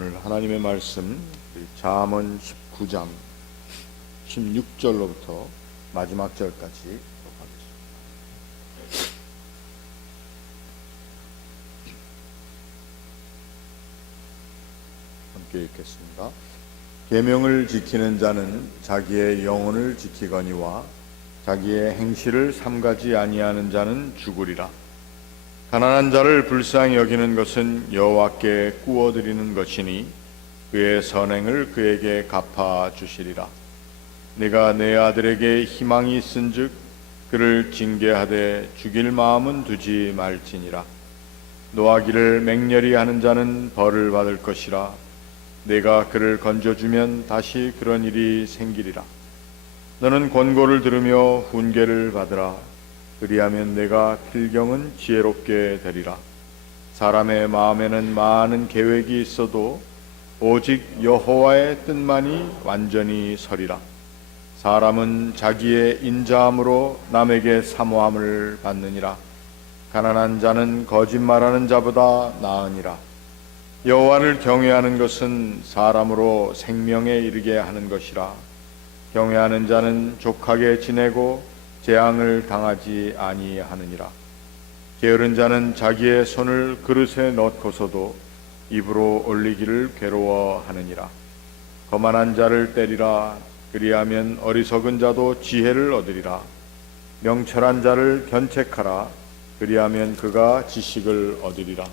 오늘 하나님의 말씀 잠언 19장 16절로부터 마지막 절까지 하겠습니다. 함께 읽겠습니다. 계명을 지키는 자는 자기의 영혼을 지키거니와 자기의 행실을 삼가지 아니하는 자는 죽으리라. 가난한 자를 불쌍히 여기는 것은 여호와께 꾸어드리는 것이니 그의 선행을 그에게 갚아 주시리라. 내가 내 아들에게 희망이 있은즉 그를 징계하되 죽일 마음은 두지 말지니라. 노하기를 맹렬히 하는 자는 벌을 받을 것이라. 내가 그를 건져주면 다시 그런 일이 생기리라. 너는 권고를 들으며 훈계를 받으라. 그리하면 내가 필경은 지혜롭게 되리라. 사람의 마음에는 많은 계획이 있어도 오직 여호와의 뜻만이 완전히 서리라. 사람은 자기의 인자함으로 남에게 사모함을 받느니라. 가난한 자는 거짓말하는 자보다 나으니라. 여호와를 경외하는 것은 사람으로 생명에 이르게 하는 것이라. 경외하는 자는 족하게 지내고 재앙을 당하지 아니하느니라. 게으른 자는 자기의 손을 그릇에 넣고서도 입으로 올리기를 괴로워하느니라. 거만한 자를 때리라. 그리하면 어리석은 자도 지혜를 얻으리라. 명철한 자를 견책하라. 그리하면 그가 지식을 얻으리라.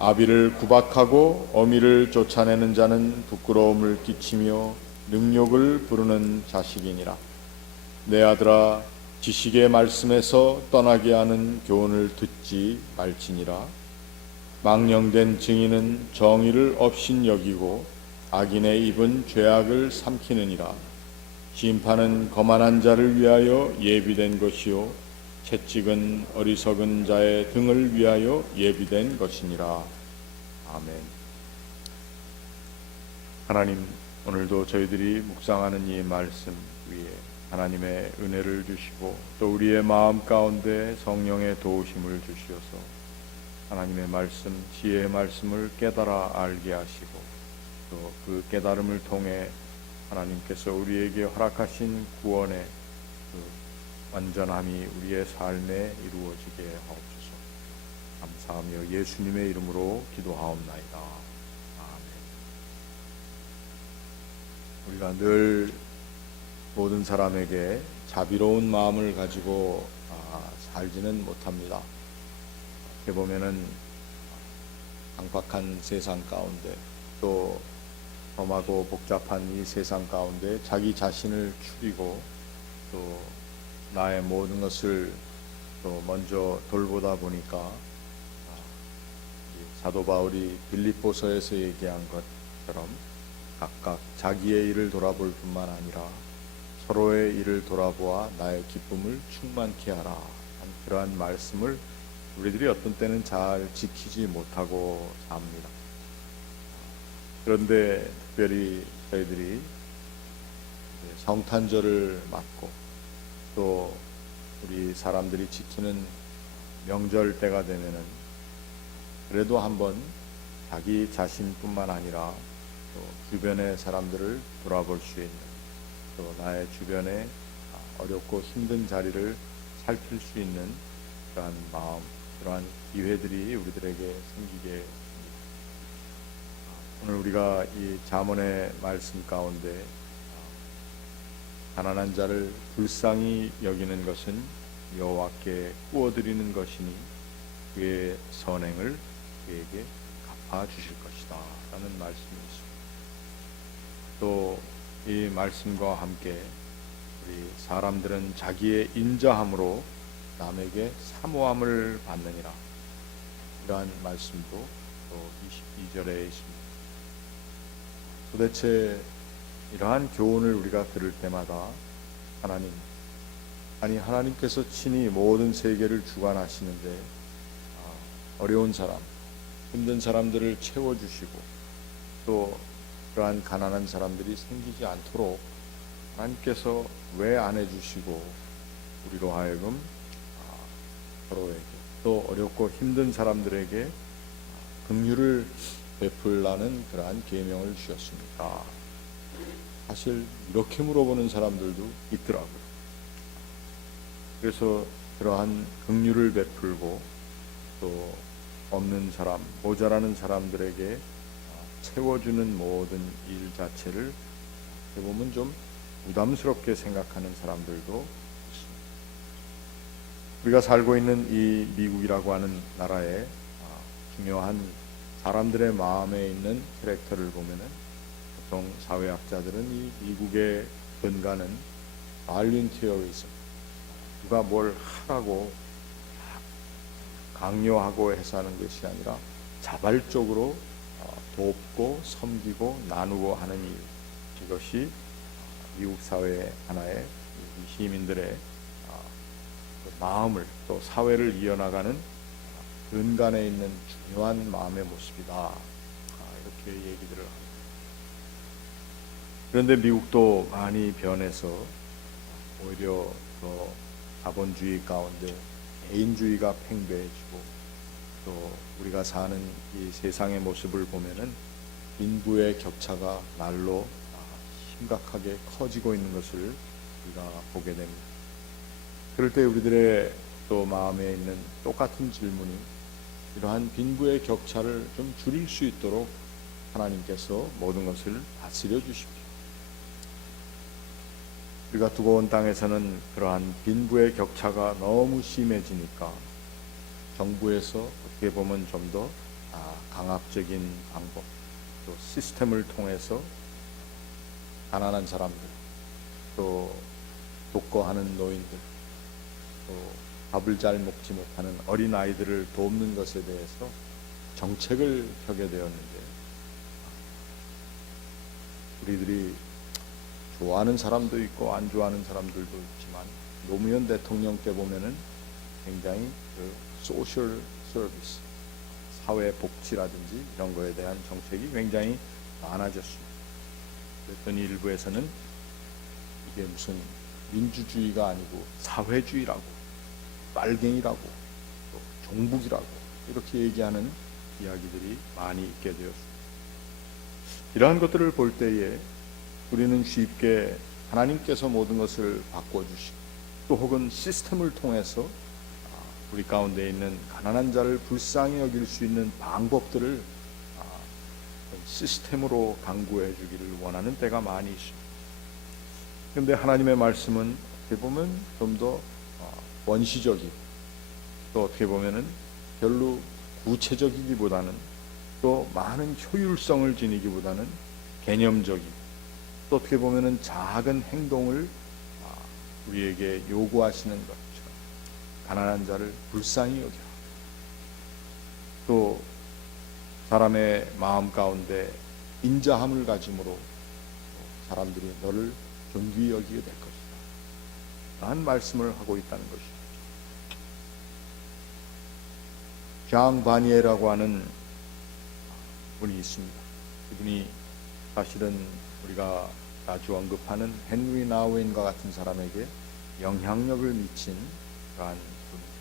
아비를 구박하고 어미를 쫓아내는 자는 부끄러움을 끼치며 능욕을 부르는 자식이니라. 내 아들아, 지식의 말씀에서 떠나게 하는 교훈을 듣지 말지니라. 망령된 증인은 정의를 업신여기고 악인의 입은 죄악을 삼키느니라. 심판은 거만한 자를 위하여 예비된 것이요 채찍은 어리석은 자의 등을 위하여 예비된 것이니라. 아멘. 하나님, 오늘도 저희들이 묵상하는 이 말씀 위에 하나님의 은혜를 주시고 또 우리의 마음 가운데 성령의 도우심을 주시어서 하나님의 말씀, 지혜의 말씀을 깨달아 알게 하시고 또 그 깨달음을 통해 하나님께서 우리에게 허락하신 구원의 그 완전함이 우리의 삶에 이루어지게 하옵소서. 감사하며 예수님의 이름으로 기도하옵나이다. 아멘. 우리가 늘 모든 사람에게 자비로운 마음을 가지고 살지는 못합니다. 이렇게 보면은 강박한 세상 가운데 또 험하고 복잡한 이 세상 가운데 자기 자신을 추리고 또 나의 모든 것을 또 먼저 돌보다 보니까 사도 바울이 빌립보서에서 얘기한 것처럼 각각 자기의 일을 돌아볼 뿐만 아니라 서로의 일을 돌아보아 나의 기쁨을 충만케 하라 하는 그러한 말씀을 우리들이 어떤 때는 잘 지키지 못하고 삽니다. 그런데 특별히 저희들이 성탄절을 맞고 또 우리 사람들이 지키는 명절 때가 되면은 그래도 한번 자기 자신뿐만 아니라 또 주변의 사람들을 돌아볼 수 있는 또 나의 주변에 어렵고 힘든 자리를 살필 수 있는 그러한 마음, 그러한 기회들이 우리들에게 생기게 됩니다. 오늘 우리가 이 잠언의 말씀 가운데 가난한 자를 불쌍히 여기는 것은 여호와께 꾸어드리는 것이니 그의 선행을 그에게 갚아 주실 것이다 라는 말씀이 있습니다. 또 이 말씀과 함께 우리 사람들은 자기의 인자함으로 남에게 사모함을 받느니라. 이러한 말씀도 또 22절에 있습니다. 도대체 이러한 교훈을 우리가 들을 때마다 하나님께서 친히 모든 세계를 주관하시는데 어려운 사람, 힘든 사람들을 채워주시고 또 그러한 가난한 사람들이 생기지 않도록 하나님께서 왜 안 해주시고 우리로 하여금 서로에게 또 어렵고 힘든 사람들에게 긍휼을 베풀라는 그러한 계명을 주셨습니까? 사실 이렇게 물어보는 사람들도 있더라고요. 그래서 그러한 긍휼을 베풀고 또 없는 사람, 모자라는 사람들에게 채워주는 모든 일 자체를 어떻게 보면 좀 부담스럽게 생각하는 사람들도 있습니다. 우리가 살고 있는 이 미국이라고 하는 나라의 중요한 사람들의 마음에 있는 캐릭터를 보면은 보통 사회학자들은 이 미국의 근간은 발런티어리즘, 누가 뭘 하라고 강요하고 해서 하는 것이 아니라 자발적으로 돕고 섬기고 나누고 하는 이유, 이것이 미국 사회의 하나의 시민들의 마음을 또 사회를 이어나가는 근간에 있는 중요한 마음의 모습이다, 이렇게 얘기들을 합니다. 그런데 미국도 많이 변해서 오히려 더 자본주의 가운데 개인주의가 팽배해지고 또 우리가 사는 이 세상의 모습을 보면은 빈부의 격차가 날로 심각하게 커지고 있는 것을 우리가 보게 됩니다. 그럴 때 우리들의 또 마음에 있는 똑같은 질문이, 이러한 빈부의 격차를 좀 줄일 수 있도록 하나님께서 모든 것을 다스려 주십시오. 우리가 두고 온 땅에서는 그러한 빈부의 격차가 너무 심해지니까 정부에서 어떻게 보면 좀 더 강압적인 방법, 또 시스템을 통해서 가난한 사람들, 또 독거하는 노인들, 또 밥을 잘 먹지 못하는 어린 아이들을 돕는 것에 대해서 정책을 펴게 되었는데, 우리들이 좋아하는 사람도 있고 안 좋아하는 사람들도 있지만 노무현 대통령 때 보면은 굉장히 그 소셜 서비스, 사회 복지라든지 이런 거에 대한 정책이 굉장히 많아졌습니다. 그랬더니 일부에서는 이게 무슨 민주주의가 아니고 사회주의라고, 빨갱이라고, 또 종북이라고 이렇게 얘기하는 이야기들이 많이 있게 되었습니다. 이러한 것들을 볼 때에 우리는 쉽게 하나님께서 모든 것을 바꿔주시고 또 혹은 시스템을 통해서 우리 가운데 있는 가난한 자를 불쌍히 여길 수 있는 방법들을 시스템으로 강구해 주기를 원하는 때가 많이 있습니다. 그런데 하나님의 말씀은 어떻게 보면 좀 더 원시적이고 또 어떻게 보면은 별로 구체적이기보다는 또 많은 효율성을 지니기보다는 개념적이고 또 어떻게 보면은 작은 행동을 우리에게 요구하시는 것처럼 가난한 자를 불쌍히 여기라. 또 사람의 마음 가운데 인자함을 가짐으로 사람들이 너를 존귀히 여기게 될 것이다 라는 말씀을 하고 있다는 것이죠. 장 바니에라고 하는 분이 있습니다. 이분이 사실은 우리가 자주 언급하는 헨리 나우엔과 같은 사람에게 영향력을 미친 그러한 분입니다.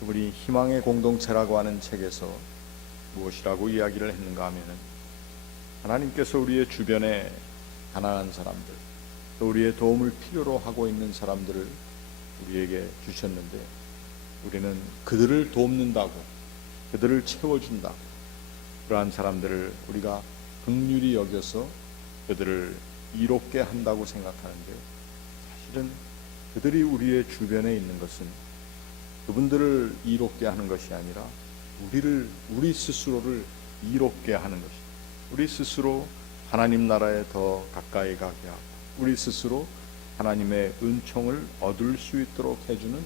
그분이 희망의 공동체라고 하는 책에서 무엇이라고 이야기를 했는가 하면은, 하나님께서 우리의 주변에 가난한 사람들, 또 우리의 도움을 필요로 하고 있는 사람들을 우리에게 주셨는데 우리는 그들을 돕는다고, 그들을 채워준다고, 그러한 사람들을 우리가 긍휼히 여겨서 그들을 이롭게 한다고 생각하는데, 사실은 그들이 우리의 주변에 있는 것은 그분들을 이롭게 하는 것이 아니라 우리 스스로를 이롭게 하는 것이다. 우리 스스로 하나님 나라에 더 가까이 가게 하고 우리 스스로 하나님의 은총을 얻을 수 있도록 해주는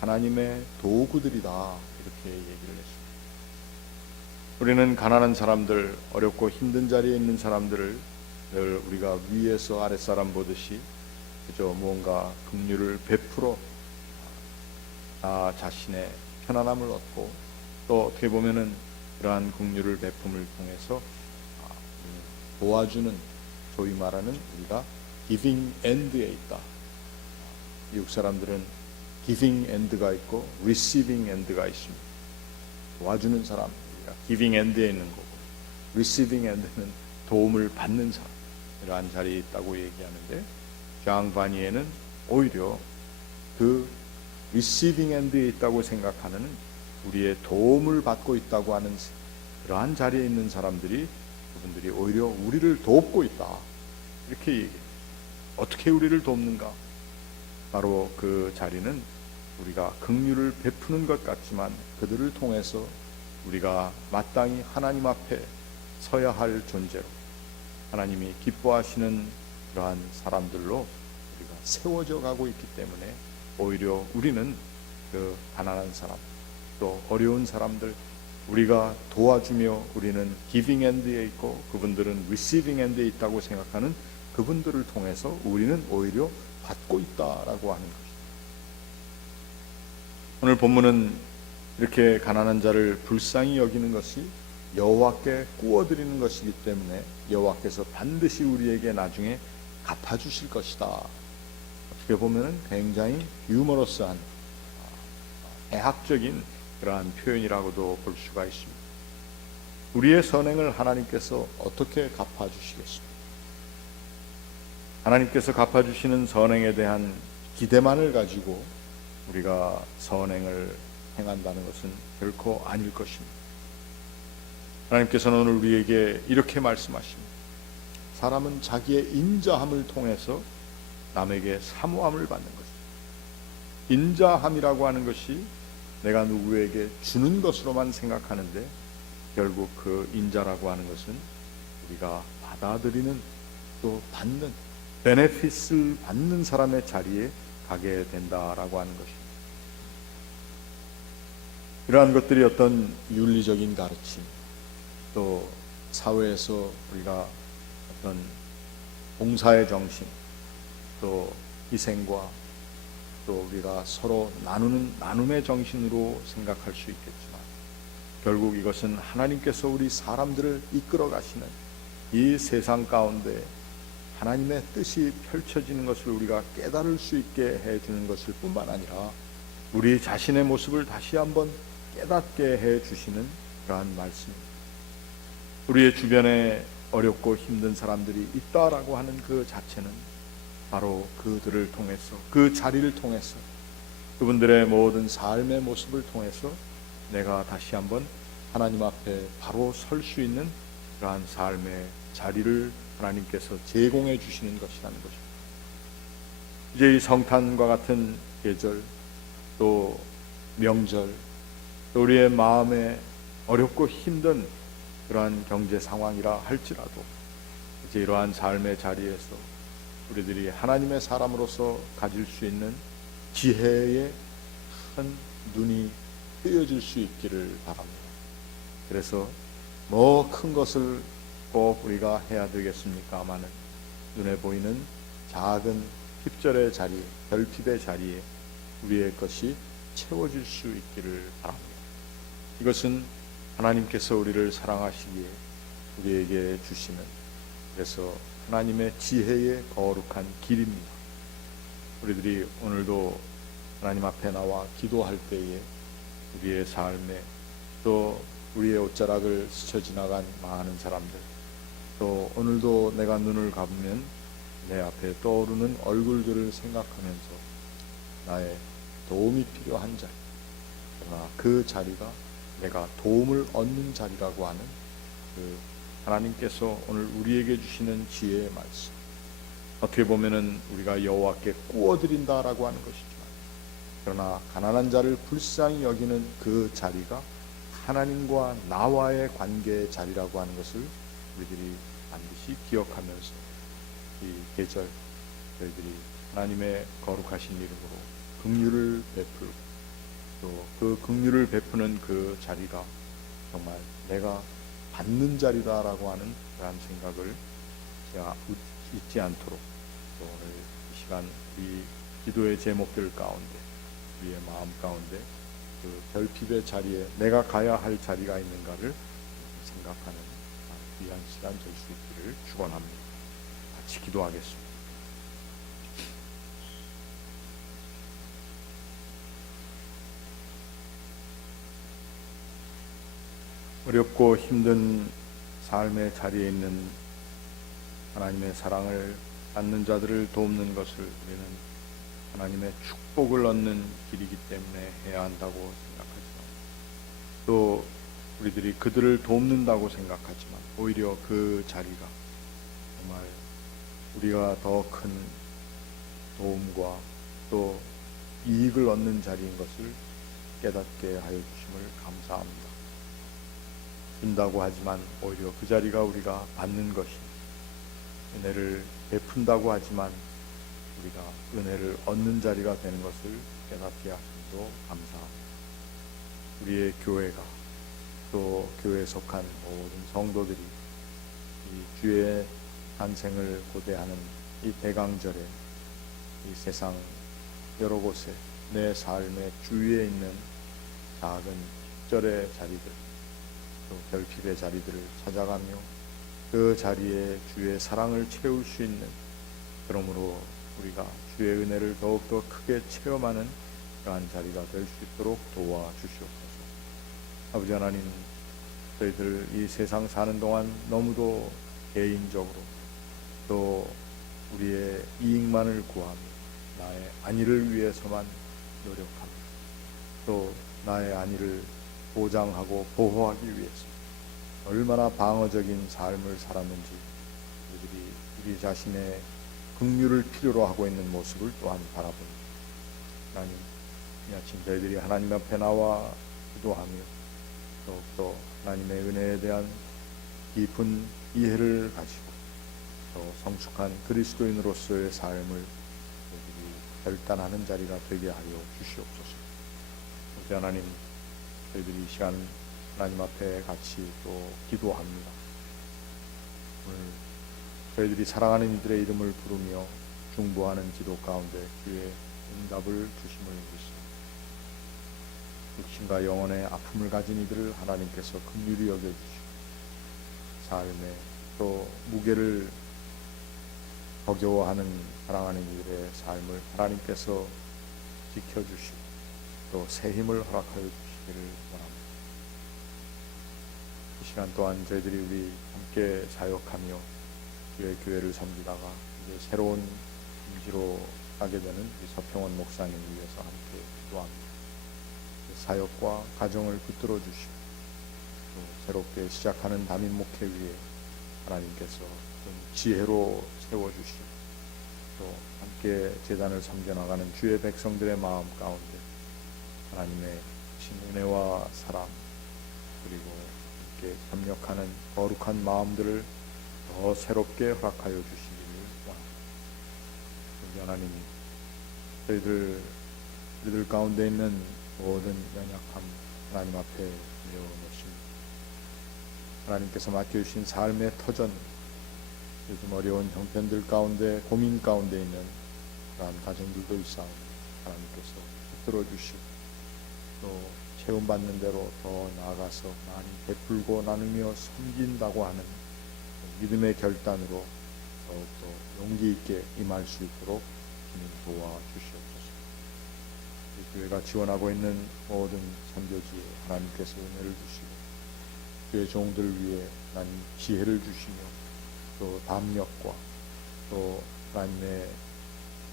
하나님의 도구들이다, 이렇게 얘기를 했습니다. 우리는 가난한 사람들, 어렵고 힘든 자리에 있는 사람들을 늘 우리가 위에서 아랫사람 보듯이 그저 무언가 긍휼을 베풀어 나 자신의 편안함을 얻고 또 어떻게 보면은 그러한 긍휼을 베품을 통해서 도와주는, 소위 말하는 우리가 giving end에 있다. 미국 사람들은 giving end가 있고 receiving end가 있습니다. 도와주는 사람, 기빙 엔드에 있는 거고, 리시빙 엔드는 도움을 받는 사람, 이러한 자리에 있다고 얘기하는데, 장바니에는 오히려 그 리시빙 엔드에 있다고 생각하는, 우리의 도움을 받고 있다고 하는 그러한 자리에 있는 사람들이, 그분들이 오히려 우리를 돕고 있다, 이렇게 얘기해요. 어떻게 우리를 돕는가? 바로 그 자리는 우리가 긍휼을 베푸는 것 같지만 그들을 통해서 우리가 마땅히 하나님 앞에 서야 할 존재로, 하나님이 기뻐하시는 그러한 사람들로 우리가 세워져 가고 있기 때문에, 오히려 우리는 그 가난한 사람, 또 어려운 사람들, 우리가 도와주며, 우리는 기빙 엔드에 있고 그분들은 리시빙 엔드에 있다고 생각하는 그분들을 통해서 우리는 오히려 받고 있다라고 하는 것입니다. 오늘 본문은 이렇게 가난한 자를 불쌍히 여기는 것이 여호와께 구워드리는 것이기 때문에 여호와께서 반드시 우리에게 나중에 갚아주실 것이다. 어떻게 보면 굉장히 유머러스한, 대학적인 그러한 표현이라고도 볼 수가 있습니다. 우리의 선행을 하나님께서 어떻게 갚아주시겠습니까? 하나님께서 갚아주시는 선행에 대한 기대만을 가지고 우리가 선행을 행한다는 것은 결코 아닐 것입니다. 하나님께서는 오늘 우리에게 이렇게 말씀하십니다. 사람은 자기의 인자함을 통해서 남에게 사모함을 받는 것입니다. 인자함이라고 하는 것이 내가 누구에게 주는 것으로만 생각하는데, 결국 그 인자라고 하는 것은 우리가 받아들이는, 또 받는, 베네핏을 받는 사람의 자리에 가게 된다라고 하는 것입니다. 이러한 것들이 어떤 윤리적인 가르침, 또 사회에서 우리가 어떤 봉사의 정신, 또 희생과 또 우리가 서로 나눔의 정신으로 생각할 수 있겠지만, 결국 이것은 하나님께서 우리 사람들을 이끌어 가시는 이 세상 가운데 하나님의 뜻이 펼쳐지는 것을 우리가 깨달을 수 있게 해주는 것일 뿐만 아니라, 우리 자신의 모습을 다시 한번 깨닫게 해주시는 그러한 말씀입니다. 우리의 주변에 어렵고 힘든 사람들이 있다라고 하는 그 자체는 바로 그들을 통해서, 그 자리를 통해서, 그분들의 모든 삶의 모습을 통해서 내가 다시 한번 하나님 앞에 바로 설 수 있는 그러한 삶의 자리를 하나님께서 제공해 주시는 것이라는 것입니다. 이제 이 성탄과 같은 계절, 또 명절, 또 우리의 마음에 어렵고 힘든 그러한 경제 상황이라 할지라도, 이제 이러한 삶의 자리에서 우리들이 하나님의 사람으로서 가질 수 있는 지혜의 큰 눈이 뜨여질 수 있기를 바랍니다. 그래서 뭐 큰 것을 꼭 우리가 해야 되겠습니까마는, 눈에 보이는 작은 핍절의 자리, 별핍의 자리에 우리의 것이 채워질 수 있기를 바랍니다. 이것은 하나님께서 우리를 사랑하시기에 우리에게 주시는, 그래서 하나님의 지혜의 거룩한 길입니다. 우리들이 오늘도 하나님 앞에 나와 기도할 때에 우리의 삶에, 또 우리의 옷자락을 스쳐 지나간 많은 사람들, 또 오늘도 내가 눈을 감으면 내 앞에 떠오르는 얼굴들을 생각하면서 나의 도움이 필요한 자리, 그러나 그 자리가 내가 도움을 얻는 자리라고 하는 그 하나님께서 오늘 우리에게 주시는 지혜의 말씀, 어떻게 보면은 우리가 여호와께 구워드린다라고 하는 것이지만, 그러나 가난한 자를 불쌍히 여기는 그 자리가 하나님과 나와의 관계의 자리라고 하는 것을 우리들이 반드시 기억하면서 이 계절 저희들이 하나님의 거룩하신 이름으로 긍휼을 베풀고, 또 그 긍휼을 베푸는 그 자리가 정말 내가 받는 자리다라고 하는 그런 생각을 제가 잊지 않도록, 또 오늘 이 시간 우리 기도의 제목들 가운데, 우리의 마음 가운데 그 별핍의 자리에 내가 가야 할 자리가 있는가를 생각하는 귀한 시간 될 수 있기를 축원합니다. 같이 기도하겠습니다. 어렵고 힘든 삶의 자리에 있는 하나님의 사랑을 받는 자들을 돕는 것을 우리는 하나님의 축복을 얻는 길이기 때문에 해야 한다고 생각하지만, 또 우리들이 그들을 돕는다고 생각하지만 오히려 그 자리가 정말 우리가 더 큰 도움과 또 이익을 얻는 자리인 것을 깨닫게 하여 주심을 감사합니다. 준다고 하지만 오히려 그 자리가 우리가 받는 것이, 은혜를 베푼다고 하지만 우리가 은혜를 얻는 자리가 되는 것을 깨닫게 하심도 감사합니다. 우리의 교회가, 또 교회에 속한 모든 성도들이 이 주의 탄생을 고대하는 이 대강절에 이 세상 여러 곳에 내 삶의 주위에 있는 작은 절의 자리들, 또 결핍의 자리들을 찾아가며 그 자리에 주의 사랑을 채울 수 있는, 그러므로 우리가 주의 은혜를 더욱더 크게 체험하는 그러한 자리가 될 수 있도록 도와주시옵소서. 아버지 하나님, 저희들 이 세상 사는 동안 너무도 개인적으로 또 우리의 이익만을 구하며 나의 안위를 위해서만 노력하며 또 나의 안위를 보장하고 보호하기 위해서 얼마나 방어적인 삶을 살았는지 우리들이 우리 자신의 긍휼을 필요로 하고 있는 모습을 또한 바라봅니다. 하나님, 이 아침 저희들이 하나님 앞에 나와 기도하며 더욱더 하나님의 은혜에 대한 깊은 이해를 가지고 더 성숙한 그리스도인으로서의 삶을 우리들이 결단하는 자리가 되게 하여 주시옵소서. 아버지 하나님, 저희들이 이 시간 하나님 앞에 같이 또 기도합니다. 오늘 저희들이 사랑하는 이들의 이름을 부르며 중보하는 기도 가운데 주의 응답을 주심을 믿습니다. 육신과 영혼의 아픔을 가진 이들을 하나님께서 긍휼히 여겨주시고 삶에 또 무게를 버겨워하는 사랑하는 이들의 삶을 하나님께서 지켜주시고 또 새 힘을 허락하여 주시기를 원합니다. 이 시간 또한 저희들이 우리 함께 사역하며 주의 교회를 섬기다가 이제 새로운 임지로 가게 되는 우리 서평원 목사님을 위해서 함께 기도합니다. 사역과 가정을 붙들어 주시고 또 새롭게 시작하는 담임 목회 위에 하나님께서 지혜로 세워주시고 또 함께 제단을 섬겨나가는 주의 백성들의 마음 가운데 하나님의 신은혜와 사랑, 그리고 함께 협력하는 거룩한 마음들을 더 새롭게 허락하여 주시기를 원합니다. 하나님, 저희들 가운데 있는 모든 연약함 하나님 앞에 내어놓습니다. 하나님께서 맡겨주신 삶의 터전, 요즘 어려운 형편들 가운데 고민 가운데 있는 그러한 가정들도 있사오니 하나님께서 붙들어 주시고 또 체험받는 대로 더 나아가서 많이 베풀고 나누며 섬긴다고 하는 믿음의 결단으로 더욱더 용기 있게 임할 수 있도록 주님 도와주시옵소서. 우리 교회가 지원하고 있는 모든 선교지에 하나님께서 은혜를 주시고 주의 종들 위해 하나님 지혜를 주시며 또 담력과 또 하나님의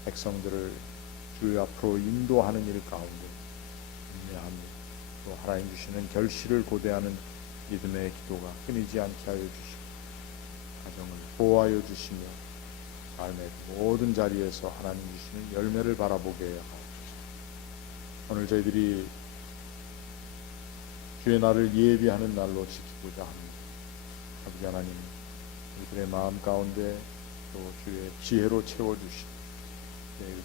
백성들을 주의 앞으로 인도하는 일 가운데 인내하며 또 하나님 주시는 결실을 고대하는 믿음의 기도가 끊이지 않게 하여 주시고 가정을 보호하여 주시며 삶의 모든 자리에서 하나님 주시는 열매를 바라보게 하옵소서. 오늘 저희들이 주의 날을 예비하는 날로 지키고자 합니다. 아버지 하나님, 우리들의 마음 가운데 또 주의 지혜로 채워주시고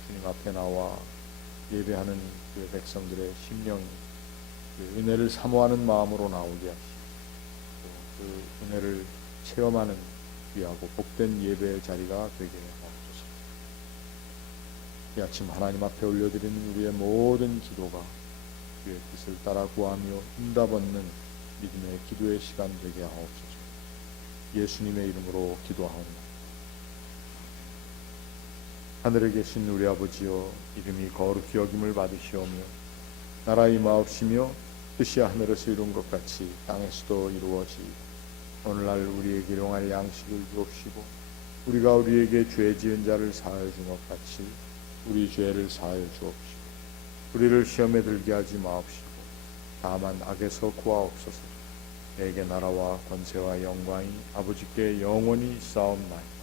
주님 앞에 나와 예배하는 주의 백성들의 심령이 그 은혜를 사모하는 마음으로 나오게 하시고 또 그 은혜를 체험하는 귀하고 복된 예배의 자리가 되게 하옵소서. 이 아침 하나님 앞에 올려드리는 우리의 모든 기도가 주의 뜻을 따라 구하며 응답 얻는 믿음의 기도의 시간 되게 하옵소서. 예수님의 이름으로 기도하옵나이다. 하늘에 계신 우리 아버지여, 이름이 거룩히 여김을 받으시오며 나라의 임하옵시며 뜻이 하늘에서 이룬 것 같이 땅에서도 이루어지고 오늘날 우리에게 일용할 양식을 주옵시고 우리가 우리에게 죄 지은 자를 사하여 준 것 같이 우리 죄를 사하여 주옵시고 우리를 시험에 들게 하지 마옵시고 다만 악에서 구하옵소서. 내게 나라와 권세와 영광이 아버지께 영원히 쌓옵나이다.